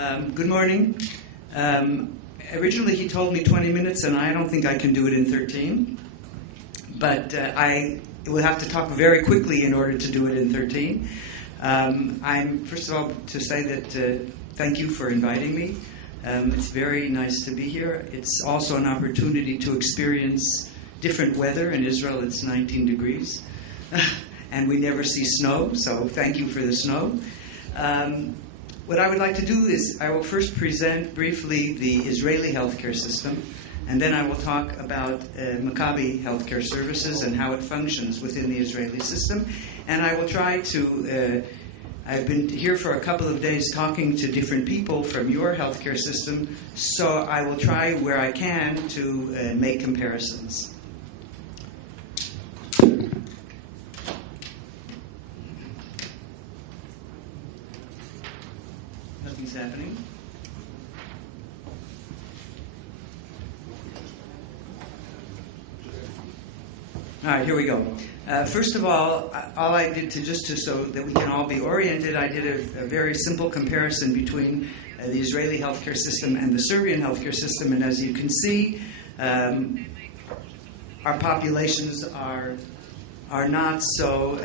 Good morning. Originally he told me 20 minutes, and I don't think I can do it in 13. But I will have to talk very quickly in order to do it in 13. I'm, first of all, to say that thank you for inviting me. It's very nice to be here. It's also an opportunity to experience different weather. In Israel, it's 19 degrees. And we never see snow, so thank you for the snow. What I would like to do is I will first present briefly the Israeli healthcare system, and then I will talk about Maccabi healthcare services and how it functions within the Israeli system. And I will try to, I've been here for a couple of days talking to different people from your healthcare system, so I will try where I can to make comparisons. Nothing's happening. All right, here we go. First of all I did so that we can all be oriented, I did a very simple comparison between the Israeli healthcare system and the Serbian healthcare system, and as you can see, our populations are not so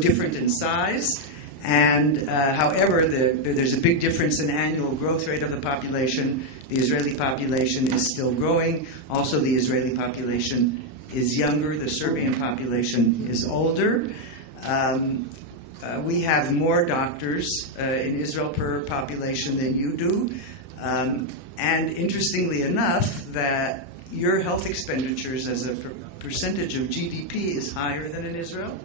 different in size. And however, there's a big difference in annual growth rate of the population. The Israeli population is still growing. Also, the Israeli population is younger. The Serbian population is older. We have more doctors in Israel per population than you do. And interestingly enough, that your health expenditures as a percentage of GDP is higher than in Israel.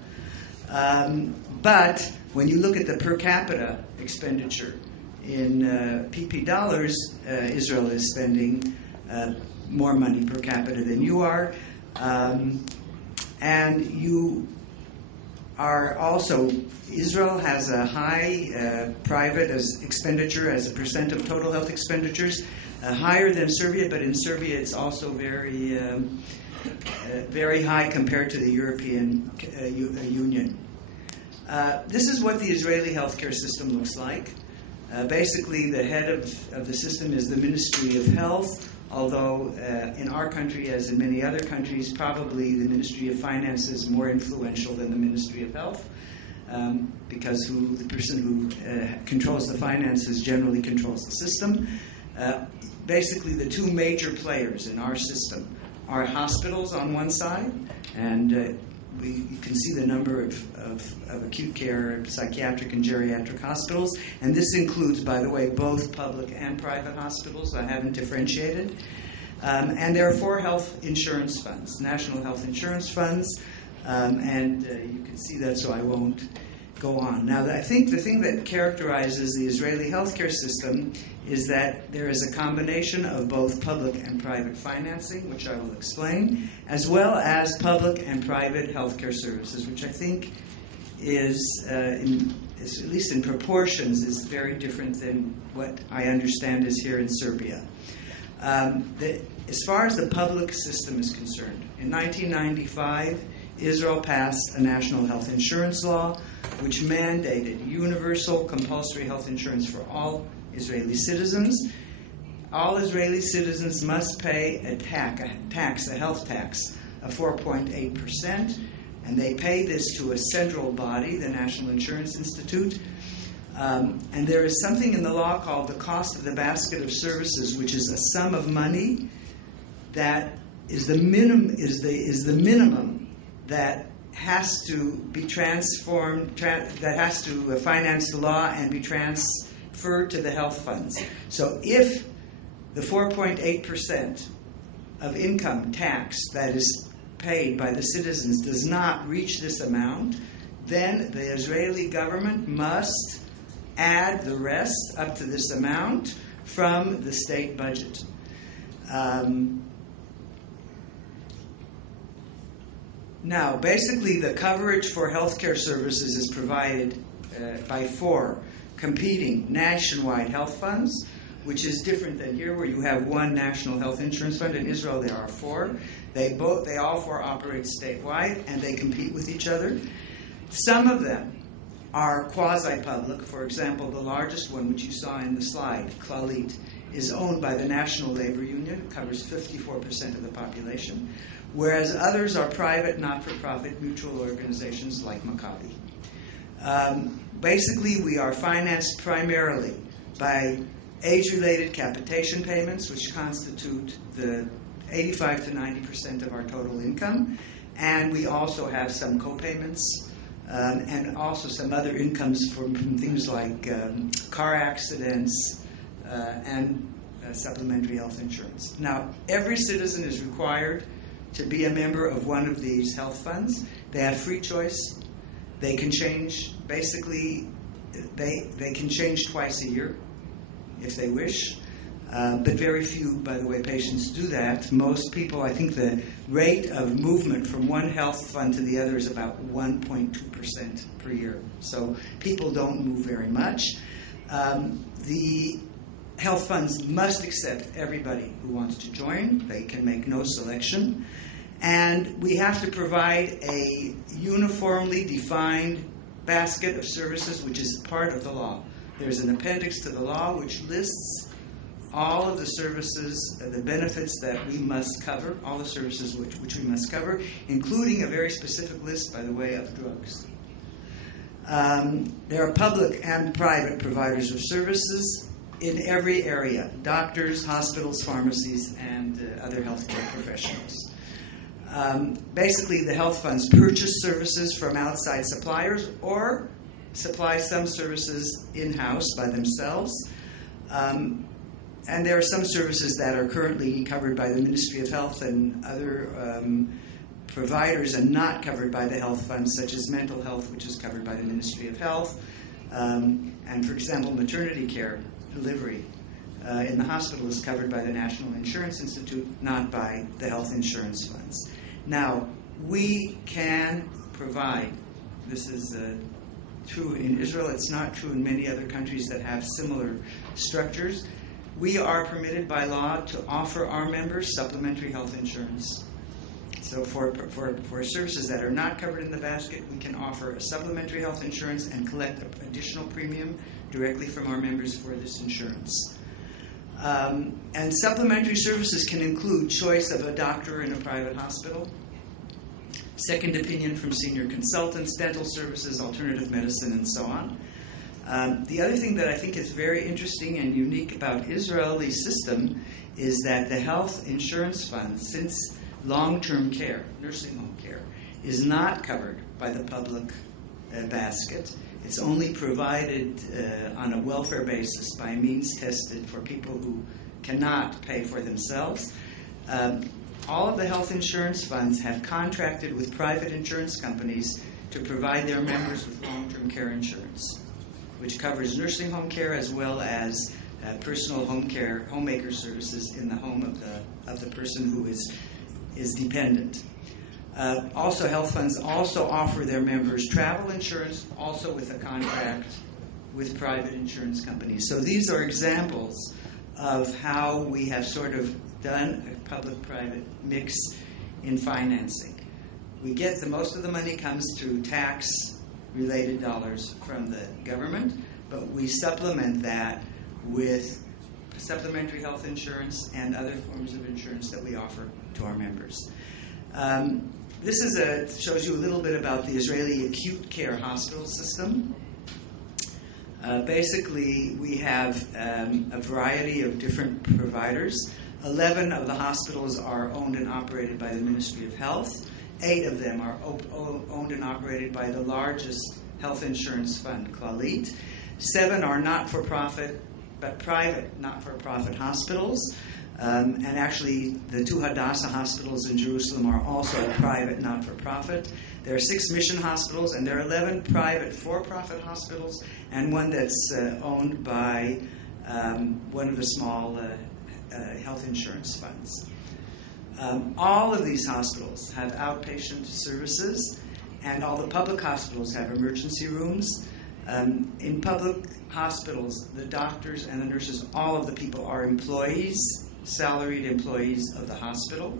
But when you look at the per capita expenditure in PP dollars, Israel is spending more money per capita than you are. And you are also, Israel has a high private expenditure as a percent of total health expenditures, higher than Serbia, but in Serbia it's also very high compared to the European Union. This is what the Israeli healthcare system looks like. Basically, the head of the system is the Ministry of Health, although in our country, as in many other countries, probably the Ministry of Finance is more influential than the Ministry of Health, because the person who controls the finances generally controls the system. Basically, the two major players in our system are hospitals on one side, and you can see the number of acute care, psychiatric and geriatric hospitals. And this includes, by the way, both public and private hospitals. I haven't differentiated. And there are 4 health insurance funds, national health insurance funds. And you can see that, so I won't go on. Now, I think the thing that characterizes the Israeli healthcare system is that there is a combination of both public and private financing, which I will explain, as well as public and private healthcare services, which I think is, at least in proportions, is very different than what I understand is here in Serbia. As far as the public system is concerned, in 1995, Israel passed a national health insurance law which mandated universal compulsory health insurance for all Israeli citizens. All Israeli citizens must pay a health tax of 4.8%, and they pay this to a central body, the National Insurance Institute. And there is something in the law called the cost of the basket of services, which is a sum of money that is the minimum that has to be transformed, that has to finance the law and be transferred to the health funds. So if the 4.8% of income tax that is paid by the citizens does not reach this amount, then the Israeli government must add the rest up to this amount from the state budget. Now, basically, the coverage for healthcare services is provided by 4 competing nationwide health funds, which is different than here, where you have one national health insurance fund. In Israel, there are 4. They all 4 operate statewide, and they compete with each other. Some of them are quasi-public. For example, the largest one, which you saw in the slide, Klalit, is owned by the National Labor Union. It covers 54% of the population, whereas others are private, not-for-profit mutual organizations like Maccabi. Basically, we are financed primarily by age-related capitation payments, which constitute the 85 to 90% of our total income, and we also have some co-payments and also some other incomes from things like car accidents and supplementary health insurance. Now, every citizen is required to be a member of one of these health funds. They have free choice. They can change, basically, they can change twice a year if they wish. But very few, by the way, patients do that. Most people, I think the rate of movement from one health fund to the other is about 1.2% per year. So people don't move very much. The health funds must accept everybody who wants to join. They can make no selection. And we have to provide a uniformly defined basket of services, which is part of the law. There's an appendix to the law which lists all of the services, the benefits that we must cover, all the services which we must cover, including a very specific list, by the way, of drugs. There are public and private providers of services in every area: doctors, hospitals, pharmacies, and other healthcare professionals. Basically, the health funds purchase services from outside suppliers or supply some services in-house by themselves. And there are some services that are currently covered by the Ministry of Health and other providers and not covered by the health funds, such as mental health, which is covered by the Ministry of Health. And, for example, maternity care delivery in the hospital is covered by the National Insurance Institute, not by the health insurance funds. Now, we can provide, this is true in Israel, it's not true in many other countries that have similar structures. We are permitted by law to offer our members supplementary health insurance. So for services that are not covered in the basket, we can offer a supplementary health insurance and collect an additional premium directly from our members for this insurance. And supplementary services can include choice of a doctor in a private hospital, second opinion from senior consultants, dental services, alternative medicine, and so on. The other thing that I think is very interesting and unique about Israeli system is that the health insurance fund, since long-term care, nursing home care, is not covered by the public basket. It's only provided on a welfare basis by means tested for people who cannot pay for themselves. All of the health insurance funds have contracted with private insurance companies to provide their members with long-term care insurance, which covers nursing home care as well as personal home care, homemaker services in the home of the person who is dependent. Also, health funds also offer their members travel insurance, also with a contract with private insurance companies. So these are examples of how we have sort of done a public-private mix in financing. We get most of the money comes through tax-related dollars from the government, but we supplement that with supplementary health insurance and other forms of insurance that we offer to our members. This shows you a little bit about the Israeli acute care hospital system. Basically, we have a variety of different providers. 11 of the hospitals are owned and operated by the Ministry of Health. 8 of them are owned and operated by the largest health insurance fund, Klalit. 7 are not-for-profit, but private not-for-profit hospitals. And actually, the 2 Hadassah hospitals in Jerusalem are also private not-for-profit. There are 6 mission hospitals, and there are 11 private for-profit hospitals, and one that's owned by one of the small health insurance funds. All of these hospitals have outpatient services, and all the public hospitals have emergency rooms. In public hospitals, the doctors and the nurses, all of the people are employees, salaried employees of the hospital.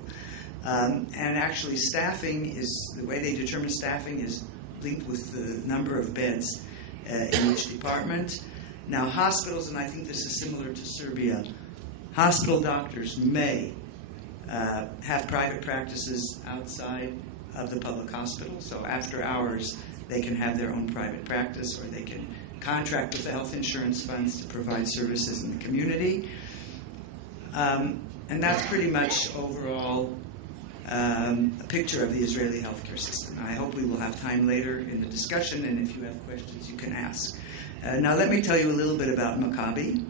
And actually the way they determine staffing is linked with the number of beds. in each department. Now, hospitals, and I think this is similar to Serbia, hospital doctors may have private practices outside of the public hospital. So after hours, they can have their own private practice, or they can contract with the health insurance funds to provide services in the community. And that's pretty much overall a picture of the Israeli healthcare system. I hope we will have time later in the discussion, and if you have questions, you can ask. Now let me tell you a little bit about Maccabi.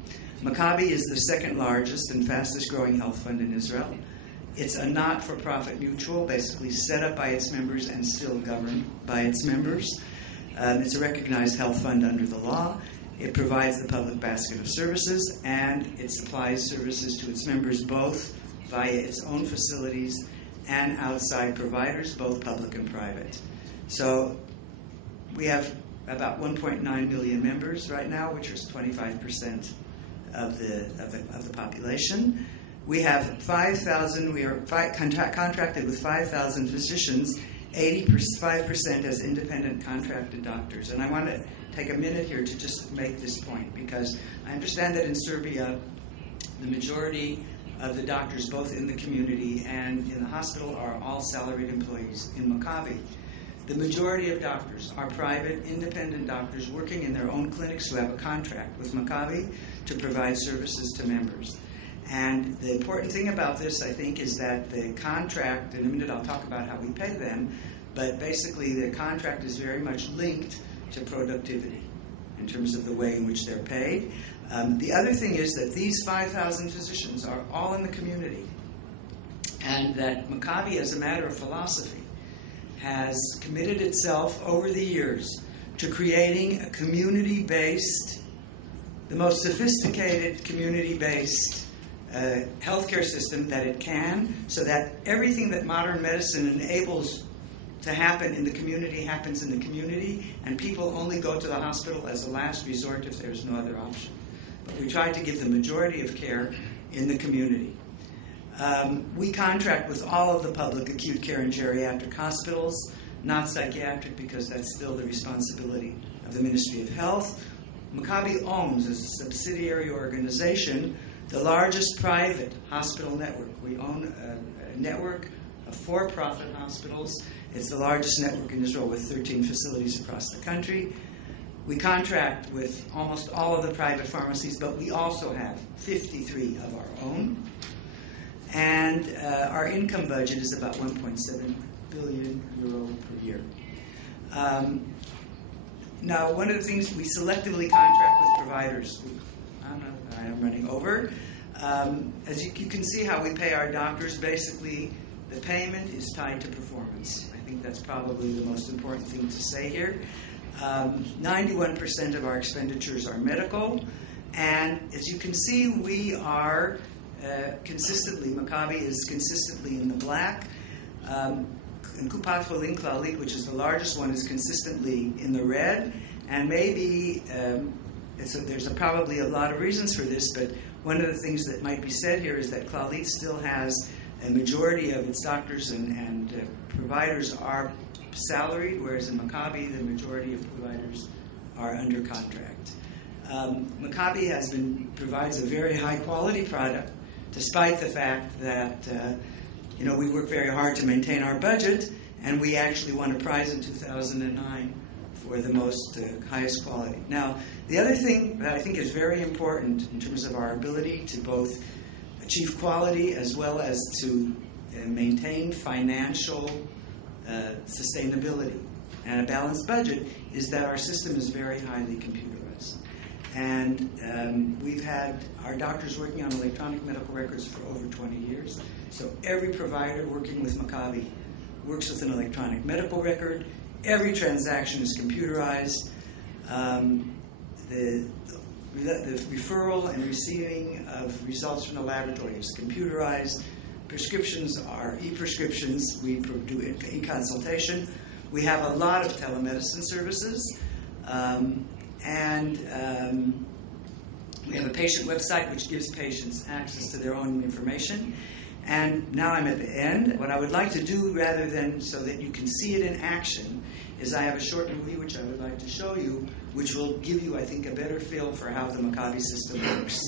Maccabi is the second largest and fastest growing health fund in Israel. It's a not-for-profit mutual, basically set up by its members and still governed by its members. It's a recognized health fund under the law. It provides the public basket of services, and it supplies services to its members both via its own facilities and outside providers, both public and private. So we have about 1.9 million members right now, which is 25% of the population. We have 5,000. We are contracted with 5,000 physicians, 85% as independent contracted doctors. And I want to take a minute here to just make this point, because I understand that in Serbia, the majority of the doctors, both in the community and in the hospital, are all salaried employees. In Maccabi, the majority of doctors are private, independent doctors working in their own clinics who have a contract with Maccabi to provide services to members. And the important thing about this, I think, is that the contract, in a minute I'll talk about how we pay them, but basically the contract is very much linked to productivity in terms of the way in which they're paid. The other thing is that these 5,000 physicians are all in the community, and that Maccabi, as a matter of philosophy, has committed itself over the years to creating a community-based, the most sophisticated community-based healthcare system that it can, so that everything that modern medicine enables to happen in the community happens in the community, and people only go to the hospital as a last resort if there's no other option. But we try to give the majority of care in the community. We contract with all of the public acute care and geriatric hospitals, not psychiatric, because that's still the responsibility of the Ministry of Health. Maccabi owns, as a subsidiary organization, the largest private hospital network. We own a network of for-profit hospitals. It's the largest network in Israel with 13 facilities across the country. We contract with almost all of the private pharmacies, but we also have 53 of our own. And our income budget is about 1.7 billion euro per year. Now, one of the things, we selectively contract with providers. I am running over. As you can see how we pay our doctors, basically the payment is tied to performance. I think that's probably the most important thing to say here. 91% of our expenditures are medical, and as you can see, we are consistently, Maccabi is consistently in the black. And Kupat Cholim Klalit, which is the largest one, is consistently in the red. And maybe there's probably a lot of reasons for this, but one of the things that might be said here is that Klalit still has a majority of its doctors and providers are salaried, whereas in Maccabi, the majority of providers are under contract. Maccabi provides a very high-quality product, despite the fact that we work very hard to maintain our budget, and we actually won a prize in 2009 for the highest quality. Now, the other thing that I think is very important in terms of our ability to both achieve quality as well as to maintain financial sustainability and a balanced budget is that our system is very highly computerized. And we've had our doctors working on electronic medical records for over 20 years. So every provider working with Maccabi works with an electronic medical record. Every transaction is computerized. The referral and receiving of results from the laboratory is computerized. Prescriptions are e-prescriptions. We do e-consultation. We have a lot of telemedicine services. And we have a patient website which gives patients access to their own information. And now I'm at the end. What I would like to do, rather than so that you can see it in action, is I have a short movie which I would like to show you, which will give you, I think, a better feel for how the Maccabi system works.